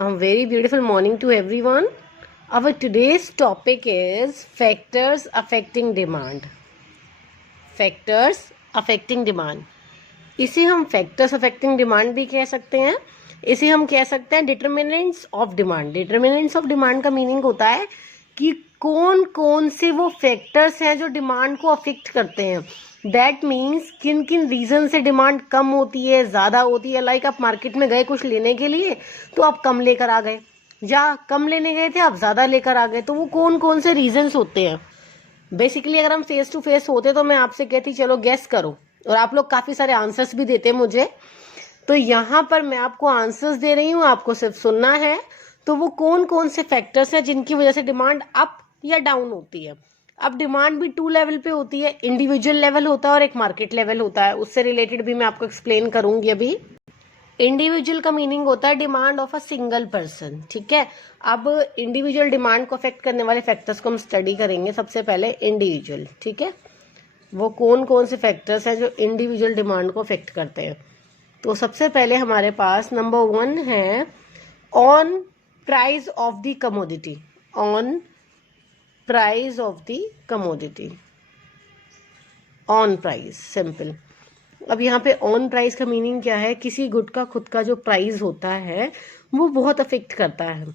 A very beautiful morning to everyone. Our today's topic is factors affecting demand. Factors affecting demand. इसे हम factors affecting demand भी कह सकते हैं. इसे हम कह सकते हैं determinants of demand. Determinants of demand का मीनिंग होता है कि कौन कौन से वो फैक्टर्स हैं जो डिमांड को अफेक्ट करते हैं. दैट मीन्स किन किन रीजन से डिमांड कम होती है, ज़्यादा होती है. लाइक आप मार्केट में गए कुछ लेने के लिए तो आप कम लेकर आ गए, या कम लेने गए थे आप ज़्यादा लेकर आ गए. तो वो कौन कौन से रीजन्स होते हैं. बेसिकली अगर हम फेस टू फेस होते तो मैं आपसे कहती चलो गेस करो, और आप लोग काफ़ी सारे आंसर्स भी देते मुझे. तो यहाँ पर मैं आपको आंसर्स दे रही हूँ, आपको सिर्फ सुनना है. तो वो कौन कौन से फैक्टर्स हैं जिनकी वजह से डिमांड अप या डाउन होती है. अब डिमांड भी 2 लेवल पे होती है. इंडिविजुअल लेवल होता है और एक मार्केट लेवल होता है. उससे रिलेटेड भी मैं आपको एक्सप्लेन करूंगी अभी. इंडिविजुअल का मीनिंग होता है demand of a single person. ठीक है. अब इंडिविजुअल डिमांड को अफेक्ट करने वाले फैक्टर्स को हम स्टडी करेंगे. सबसे पहले इंडिविजुअल. ठीक है. वो कौन कौन से फैक्टर्स हैं जो इंडिविजुअल डिमांड को अफेक्ट करते हैं. तो सबसे पहले हमारे पास नंबर 1 है on price of the commodity. On price of the commodity. On price, simple. अब यहाँ पे ऑन प्राइस का मीनिंग क्या है. किसी गुड का खुद का जो प्राइस होता है वो बहुत अफेक्ट करता है.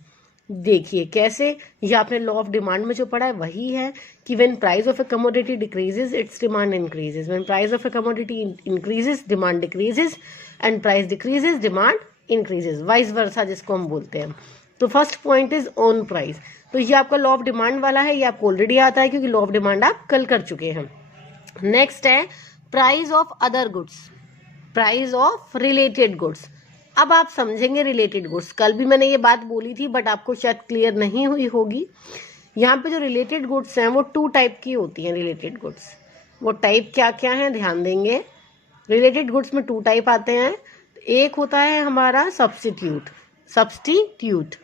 देखिए कैसे, ये आपने लॉ ऑफ डिमांड में जो पढ़ा है वही है कि when price of a commodity decreases it's demand increases. When price of a commodity increases demand decreases, and price decreases demand increases, vice versa जिसको हम बोलते हैं. तो first point is on price. तो ये आपका लॉ ऑफ डिमांड वाला है, ये आपको ऑलरेडी आता है क्योंकि लॉ ऑफ डिमांड आप कल कर चुके हैं. नेक्स्ट है price of other goods. Price of related goods. अब आप समझेंगे रिलेटेड गुड्स. कल भी मैंने ये बात बोली थी बट आपको शायद क्लियर नहीं हुई होगी. यहाँ पे जो रिलेटेड गुड्स हैं वो 2 टाइप की होती हैं. रिलेटेड गुड्स, वो टाइप क्या क्या हैं ध्यान देंगे. रिलेटेड गुड्स में 2 टाइप आते हैं. एक होता है हमारा सब्स्टिट्यूट. सब्स्टिट्यूट.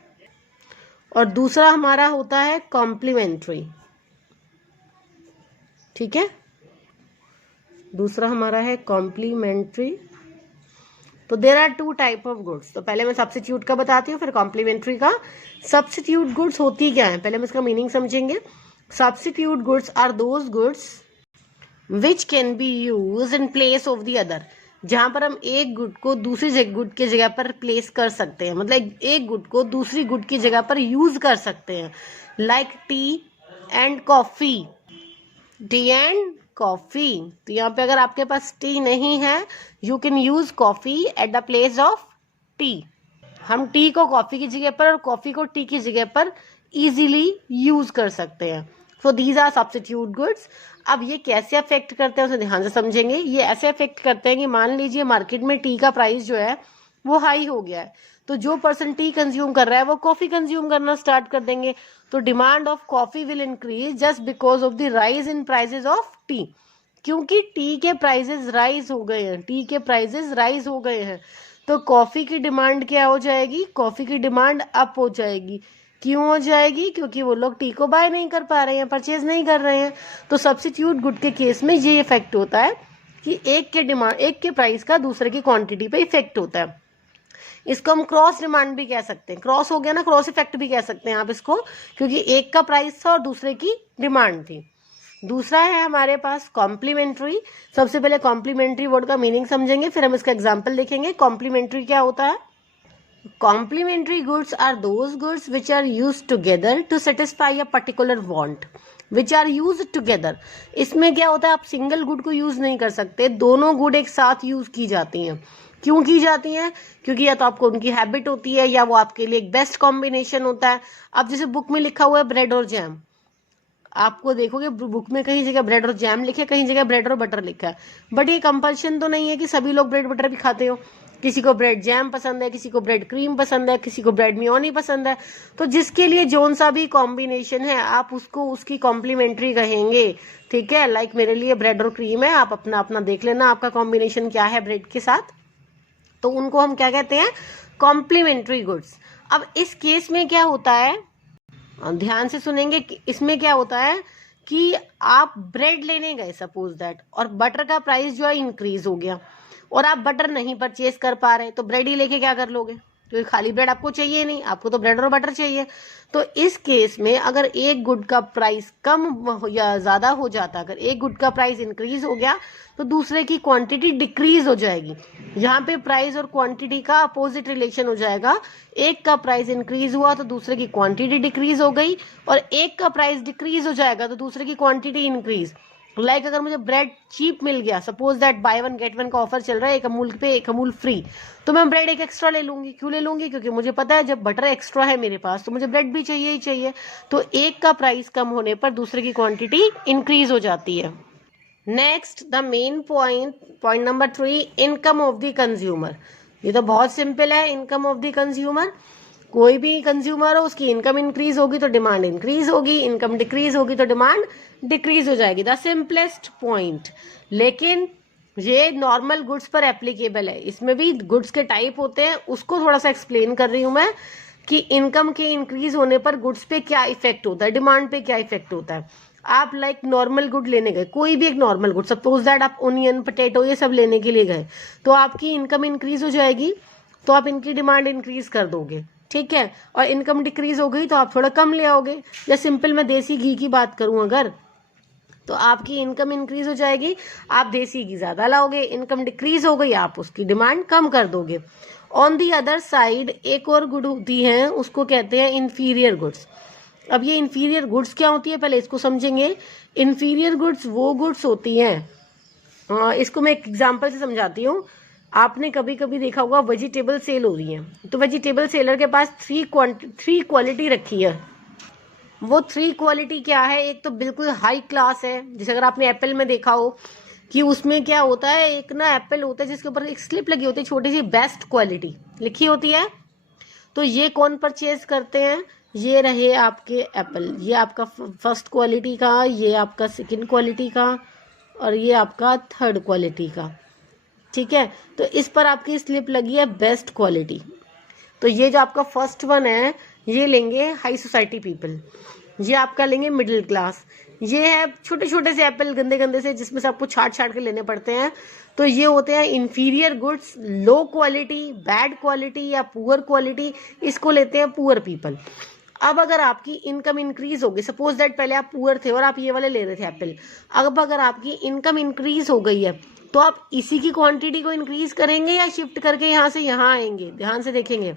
और दूसरा हमारा होता है कॉम्प्लीमेंट्री. ठीक है. दूसरा हमारा है कॉम्प्लीमेंट्री. तो there are 2 type of goods. तो पहले मैं सब्स्टिट्यूट का बताती हूँ, फिर कॉम्प्लीमेंट्री का. सब्स्टिट्यूट गुड्स होती क्या है पहले हम इसका मीनिंग समझेंगे. Substitute goods are those goods which can be use in place of the other. जहां पर हम एक गुड को दूसरी गुड की जगह पर प्लेस कर सकते हैं, मतलब एक गुड को दूसरी गुड की जगह पर यूज कर सकते हैं. Like T and coffee. T and coffee. तो यहाँ पे अगर आपके पास टी नहीं है you can use coffee at the place of T. हम टी को कॉफी की जगह पर और कॉफी को टी की जगह पर इजीली यूज कर सकते हैं. So these are substitute goods. अब ये कैसे अफेक्ट करते हैं उसे ध्यान से समझेंगे. ये ऐसे अफेक्ट करते हैं कि मान लीजिए मार्केट में टी का प्राइस जो है वो हाई हो गया है, तो जो पर्सन टी कंज्यूम कर रहा है वो कॉफी कंज्यूम करना स्टार्ट कर देंगे. तो demand of coffee will increase just because of the rise in prices of T. क्योंकि टी के प्राइसेस राइज हो गए हैं. टी के प्राइसेस राइज हो गए हैं तो कॉफी की डिमांड क्या हो जाएगी. कॉफी की डिमांड अप हो जाएगी. क्यों हो जाएगी. क्योंकि वो लोग टी को बाय नहीं कर पा रहे हैं, परचेज नहीं कर रहे हैं. तो सब्स्टिट्यूट गुड के केस में ये इफेक्ट होता है कि एक के प्राइस का दूसरे की क्वांटिटी पे इफेक्ट होता है. इसको हम क्रॉस डिमांड भी कह सकते हैं. क्रॉस हो गया ना, क्रॉस इफेक्ट भी कह सकते हैं आप इसको, क्योंकि एक का प्राइस था और दूसरे की डिमांड थी. दूसरा है हमारे पास कॉम्प्लीमेंट्री. सबसे पहले कॉम्प्लीमेंट्री वर्ड का मीनिंग समझेंगे, फिर हम इसका एग्जाम्पल देखेंगे. कॉम्प्लीमेंट्री क्या होता है. Complementary goods are those goods which are used together to satisfy a particular want. Which are used together. इसमें क्या होता है, आप सिंगल गुड को यूज नहीं कर सकते, दोनों गुड एक साथ यूज की जाती हैं. क्यों की जाती हैं. क्योंकि या तो आपको उनकी हैबिट होती है या वो आपके लिए एक बेस्ट कॉम्बिनेशन होता है. अब जैसे बुक में लिखा हुआ है ब्रेड और जैम, आपको देखोगे बुक में कहीं जगह ब्रेड और जैम लिखे, कहीं जगह ब्रेड और बटर लिखा है. बट ये कंपल्शन तो नहीं है कि सभी लोग ब्रेड बटर भी खाते हो. किसी को ब्रेड जैम पसंद है, किसी को ब्रेड क्रीम पसंद है, किसी को ब्रेड मियोनी पसंद है. तो जिसके लिए जोन सा भी कॉम्बिनेशन है आप उसको उसकी कॉम्प्लीमेंट्री कहेंगे. ठीक है. लाइक मेरे लिए ब्रेड और क्रीम है, आप अपना अपना देख लेना आपका कॉम्बिनेशन क्या है ब्रेड के साथ. तो उनको हम क्या कहते हैं, कॉम्प्लीमेंट्री गुड्स. अब इस केस में क्या होता है, ध्यान से सुनेंगे. इसमें क्या होता है कि आप ब्रेड लेने गए सपोज दैट, और बटर का प्राइस जो है इंक्रीज हो गया और आप बटर नहीं परचेज कर पा रहे, तो ब्रेड ही लेके क्या कर लोगे. क्योंकि खाली ब्रेड आपको चाहिए नहीं, आपको तो ब्रेड और बटर चाहिए। तो इस केस में अगर एक गुड का प्राइस कम या ज्यादा हो जाता, अगर एक गुड का प्राइस इंक्रीज हो गया तो दूसरे की क्वांटिटी डिक्रीज हो जाएगी। यहाँ पे प्राइस और क्वांटिटी का अपोजिट रिलेशन हो जाएगा। एक का प्राइस इंक्रीज हुआ तो दूसरे की क्वांटिटी डिक्रीज हो गई, और एक का प्राइस डिक्रीज हो जाएगा तो दूसरे की क्वांटिटी इंक्रीज। लाइक अगर मुझे ब्रेड चीप मिल गया, suppose that by one get one का ऑफर चल रहा है, एक अमूल पे एक अमूल फ्री, तो मैं ब्रेड एक एक्स्ट्रा ले लूंगी। क्यों ले लूंगी? क्योंकि मुझे पता है जब बटर एक्स्ट्रा है मेरे पास तो मुझे ब्रेड भी चाहिए ही चाहिए। तो एक का प्राइस कम होने पर दूसरे की क्वांटिटी इंक्रीज हो जाती है। Next the main point number 3, income of the consumer. ये तो बहुत सिंपल है। इनकम ऑफ द कंज्यूमर, कोई भी कंज्यूमर हो उसकी इनकम इंक्रीज होगी तो डिमांड इंक्रीज होगी, इनकम डिक्रीज होगी तो डिमांड डिक्रीज हो जाएगी। The simplest point. लेकिन ये नॉर्मल गुड्स पर एप्लीकेबल है। इसमें भी गुड्स के टाइप होते हैं, उसको थोड़ा सा एक्सप्लेन कर रही हूं मैं कि इनकम के इंक्रीज होने पर गुड्स पे क्या इफेक्ट होता है, डिमांड पे क्या इफेक्ट होता है। आप लाइक नॉर्मल गुड लेने गए, कोई भी एक नॉर्मल गुड, सपोज दैट आप ओनियन पोटैटो ये सब लेने के लिए गए, तो आपकी इनकम इंक्रीज हो जाएगी तो आप इनकी डिमांड इंक्रीज कर दोगे, ठीक है। और इनकम डिक्रीज हो गई तो आप थोड़ा कम ले आओगे। या सिंपल मैं देसी घी की बात करूं अगर, तो आपकी इनकम इंक्रीज हो जाएगी, आप देसी घी ज्यादा लाओगे। इनकम डिक्रीज हो गई, आप उसकी डिमांड कम कर दोगे। ऑन दी अदर साइड एक और गुड होती है, उसको कहते हैं इंफीरियर गुड्स। अब ये इंफीरियर गुड्स क्या होती है पहले इसको समझेंगे। इंफीरियर गुड्स वो गुड्स होती हैं, इसको मैं एक एग्जांपल से समझाती हूँ। आपने कभी कभी देखा होगा वेजिटेबल सेल हो रही है, तो वेजिटेबल सेलर के पास थ्री क्वालिटी रखी है। वो 3 क्वालिटी क्या है? एक तो बिल्कुल हाई क्लास है, जैसे अगर आपने एप्पल में देखा हो कि उसमें क्या होता है, एक ना एप्पल होता है जिसके ऊपर एक स्लिप लगी होती है छोटी सी, बेस्ट क्वालिटी लिखी होती है। तो ये कौन परचेज करते हैं? ये रहे आपके एप्पल, ये आपका फर्स्ट क्वालिटी का, ये आपका सेकंड क्वालिटी का, और ये आपका थर्ड क्वालिटी का, ठीक है। तो इस पर आपकी स्लिप लगी है बेस्ट क्वालिटी। तो ये जो आपका फर्स्ट वन है ये लेंगे हाई सोसाइटी पीपल, ये आपका लेंगे मिडिल क्लास। ये है छोटे छोटे से एप्पल गंदे गंदे से जिसमें से आपको छाट छाट के लेने पड़ते हैं, तो ये होते हैं inferior goods, low quality, bad quality या पुअर क्वालिटी, इसको लेते हैं पुअर पीपल। अब अगर आपकी इनकम इंक्रीज होगी, सपोज दैट पहले आप पुअर थे और आप ये वाले ले रहे थे एप्पल, अब अगर आपकी इनकम इंक्रीज हो गई है तो आप इसी की क्वांटिटी को इंक्रीज करेंगे या शिफ्ट करके यहाँ से यहाँ आएंगे? ध्यान से देखेंगे,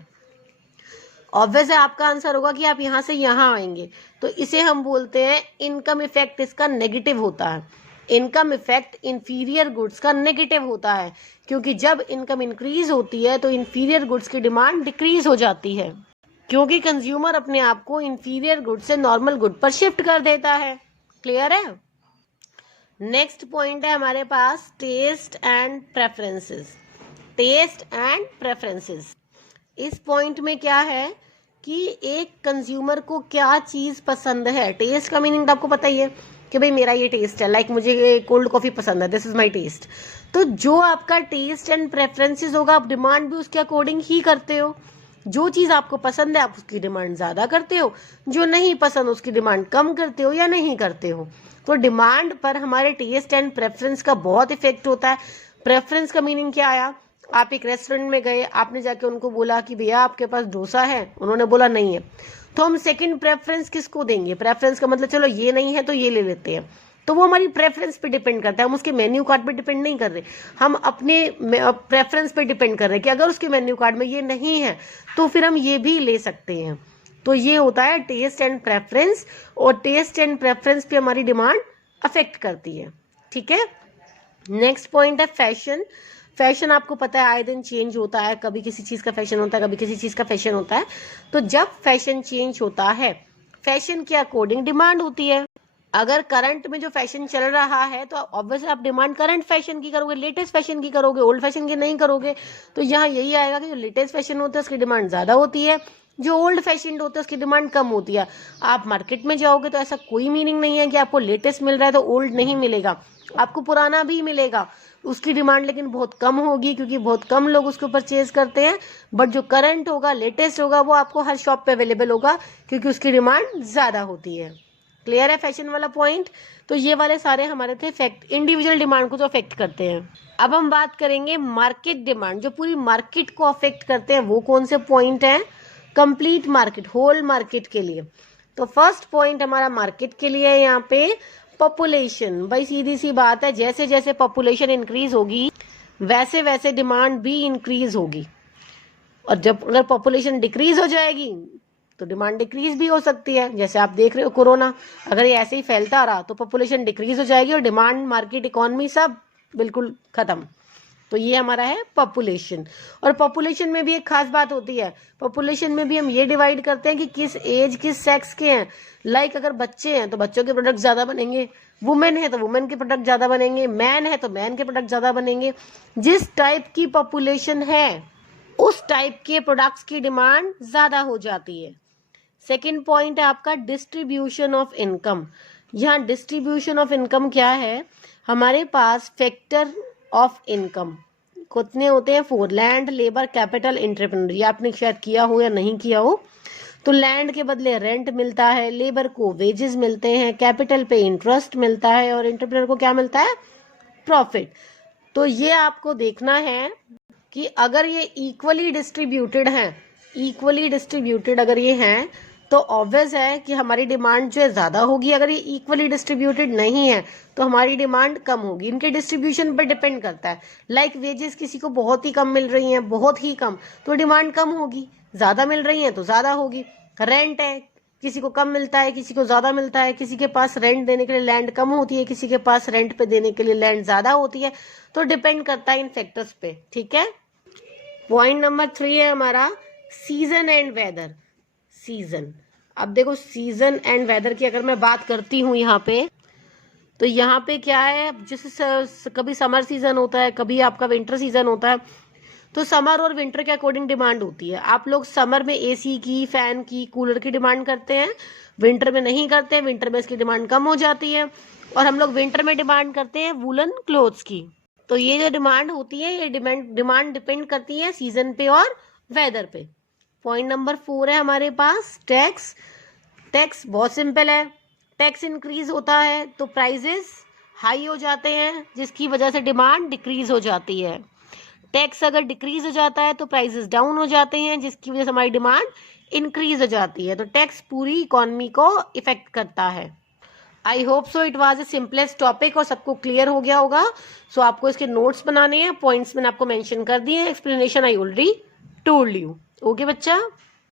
ऑब्वियस है आपका आंसर होगा कि आप यहाँ से यहाँ आएंगे। तो इसे हम बोलते हैं इनकम इफेक्ट, इसका नेगेटिव होता है। इनकम इफेक्ट इंफीरियर गुड्स का नेगेटिव होता है, क्योंकि जब इनकम इंक्रीज होती है तो इंफीरियर गुड्स की डिमांड डिक्रीज हो जाती है, क्योंकि कंज्यूमर अपने आप को इंफीरियर गुड से नॉर्मल गुड पर शिफ्ट कर देता है। क्लियर है? नेक्स्ट पॉइंट है हमारे पास taste and preferences. Taste and preferences, इस पॉइंट में क्या है कि एक कंज्यूमर को क्या चीज पसंद है। टेस्ट का मीनिंग तो आपको पता ही है कि भाई मेरा ये टेस्ट है, लाइक मुझे कोल्ड कॉफी पसंद है, दिस इज माय टेस्ट। तो जो आपका टेस्ट एंड प्रेफरेंसेस होगा, आप डिमांड भी उसके अकॉर्डिंग ही करते हो। जो चीज आपको पसंद है आप उसकी डिमांड ज्यादा करते हो, जो नहीं पसंद उसकी डिमांड कम करते हो या नहीं करते हो। तो डिमांड पर हमारे टेस्ट एंड प्रेफरेंस का बहुत इफेक्ट होता है। प्रेफरेंस का मीनिंग क्या आया? आप एक रेस्टोरेंट में गए, आपने जाके उनको बोला कि भैया आपके पास डोसा है, उन्होंने बोला नहीं है, तो हम सेकंड प्रेफरेंस किसको देंगे? प्रेफरेंस का मतलब चलो ये नहीं है तो ये ले लेते हैं। तो वो हमारी प्रेफरेंस पे डिपेंड करता है, हम उसके मेन्यू कार्ड पे डिपेंड नहीं कर रहे, हम अपने प्रेफरेंस पे डिपेंड कर रहे हैं कि अगर उसके मेन्यू कार्ड में ये नहीं है तो फिर हम ये भी ले सकते हैं। तो ये होता है टेस्ट एंड प्रेफरेंस, और टेस्ट एंड प्रेफरेंस पे हमारी डिमांड अफेक्ट करती है, ठीक है। नेक्स्ट पॉइंट है फैशन। फैशन आपको पता है आए दिन चेंज होता है, कभी किसी चीज का फैशन होता है, कभी किसी चीज का फैशन होता है। तो जब फैशन चेंज होता है, फैशन के अकॉर्डिंग डिमांड होती है। अगर करंट में जो फैशन चल रहा है तो ऑब्वियसली आप डिमांड करंट फैशन की करोगे, लेटेस्ट फैशन की करोगे, ओल्ड फैशन की नहीं करोगे। तो यहाँ यही आएगा कि जो लेटेस्ट फैशन होता है उसकी डिमांड ज्यादा होती है, जो ओल्ड फैशन होता है उसकी डिमांड कम होती है। आप मार्केट में जाओगे तो ऐसा कोई मीनिंग नहीं है कि आपको लेटेस्ट मिल रहा है तो ओल्ड नहीं मिलेगा, आपको पुराना भी मिलेगा, उसकी डिमांड लेकिन बहुत कम होगी क्योंकि बहुत कम लोग उसको परचेज करते हैं। बट जो करंट होगा, लेटेस्ट होगा, वो आपको हर शॉप पे अवेलेबल होगा क्योंकि उसकी डिमांड ज्यादा होती है, क्लियर है फैशन वाला पॉइंट? तो ये वाले सारे हमारे थे फैक्ट, इंडिविजुअल डिमांड को जो अफेक्ट करते हैं। अब हम बात करेंगे मार्केट डिमांड, जो पूरी मार्केट को अफेक्ट करते हैं। वो कौन से पॉइंट हैं? कंप्लीट मार्केट, होल मार्केट के लिए। तो फर्स्ट पॉइंट हमारा मार्केट के लिए है यहाँ पे पॉपुलेशन। भाई सीधी सी बात है, जैसे जैसे पॉपुलेशन इंक्रीज होगी वैसे वैसे डिमांड भी इंक्रीज होगी, और जब अगर पॉपुलेशन डिक्रीज हो जाएगी तो डिमांड डिक्रीज भी हो सकती है। जैसे आप देख रहे हो कोरोना, अगर ये ऐसे ही फैलता रहा तो पॉपुलेशन डिक्रीज हो जाएगी और डिमांड, मार्केट, इकोनॉमी सब बिल्कुल खत्म। तो ये हमारा है पॉपुलेशन। और पॉपुलेशन में भी एक खास बात होती है, पॉपुलेशन में भी हम ये डिवाइड करते हैं कि किस एज, किस सेक्स के हैं। लाइक अगर बच्चे हैं तो बच्चों के प्रोडक्ट ज्यादा बनेंगे, वुमेन है तो वुमेन के प्रोडक्ट ज्यादा बनेंगे, मैन है तो मैन के प्रोडक्ट ज्यादा बनेंगे। जिस टाइप की पॉपुलेशन है उस टाइप के प्रोडक्ट्स की डिमांड ज्यादा हो जाती है। सेकेंड पॉइंट है आपका डिस्ट्रीब्यूशन ऑफ इनकम। यहाँ डिस्ट्रीब्यूशन ऑफ इनकम क्या है? हमारे पास फैक्टर ऑफ इनकम कितने होते हैं? 4, लैंड, लेबर, कैपिटल, एंटरप्रेन्योर। ये आपने शायद किया हो या नहीं किया हो। तो लैंड के बदले रेंट मिलता है, लेबर को वेजेस मिलते हैं, कैपिटल पे इंटरेस्ट मिलता है, और एंटरप्रेन्योर को क्या मिलता है? प्रॉफिट। तो ये आपको देखना है कि अगर ये इक्वली डिस्ट्रीब्यूटेड हैं, इक्वली डिस्ट्रीब्यूटेड अगर ये हैं तो ऑब्वियस है कि हमारी डिमांड जो है ज्यादा होगी। अगर ये इक्वली डिस्ट्रीब्यूटेड नहीं है तो हमारी डिमांड कम होगी। इनके डिस्ट्रीब्यूशन पर डिपेंड करता है। लाइक वेजेस किसी को बहुत ही कम मिल रही हैं, बहुत ही कम, तो डिमांड कम होगी। ज्यादा मिल रही हैं तो ज्यादा होगी। रेंट है, किसी को कम मिलता है, किसी को ज्यादा मिलता है, किसी के पास रेंट देने के लिए लैंड कम होती है, किसी के पास रेंट पे देने के लिए लैंड ज्यादा होती है। तो डिपेंड करता है इन फैक्टर्स पे, ठीक है। पॉइंट नंबर 3 है हमारा सीजन एंड वेदर। सीजन, अब देखो सीजन एंड वेदर की अगर मैं बात करती हूँ यहाँ पे, तो यहाँ पे क्या है, जैसे कभी समर सीजन होता है, कभी आपका विंटर सीजन होता है। तो समर और विंटर के अकॉर्डिंग डिमांड होती है। आप लोग समर में एसी की, फैन की, कूलर की डिमांड करते हैं, विंटर में नहीं करते हैं। विंटर में इसकी डिमांड कम हो जाती है। और हम लोग विंटर में डिमांड करते हैं वूलन क्लोथ्स की। तो ये जो डिमांड होती है, ये डिमांड डिपेंड करती है सीजन पे और वेदर पे। पॉइंट नंबर 4 है हमारे पास टैक्स। टैक्स बहुत सिंपल है, टैक्स इंक्रीज होता है तो प्राइजेस हाई हो जाते हैं, जिसकी वजह से डिमांड डिक्रीज हो जाती है। टैक्स अगर डिक्रीज हो जाता है तो प्राइसेस डाउन हो जाते हैं, जिसकी वजह से हमारी डिमांड इंक्रीज हो जाती है। तो टैक्स पूरी इकोनॉमी को इफेक्ट करता है। I hope so it was a simplest topic और सबको क्लियर हो गया होगा। सो आपको इसके नोट्स बनाने हैं, पॉइंट्स मैंने आपको मेंशन कर दिए हैं, explanation I already told you. Okay बच्चा।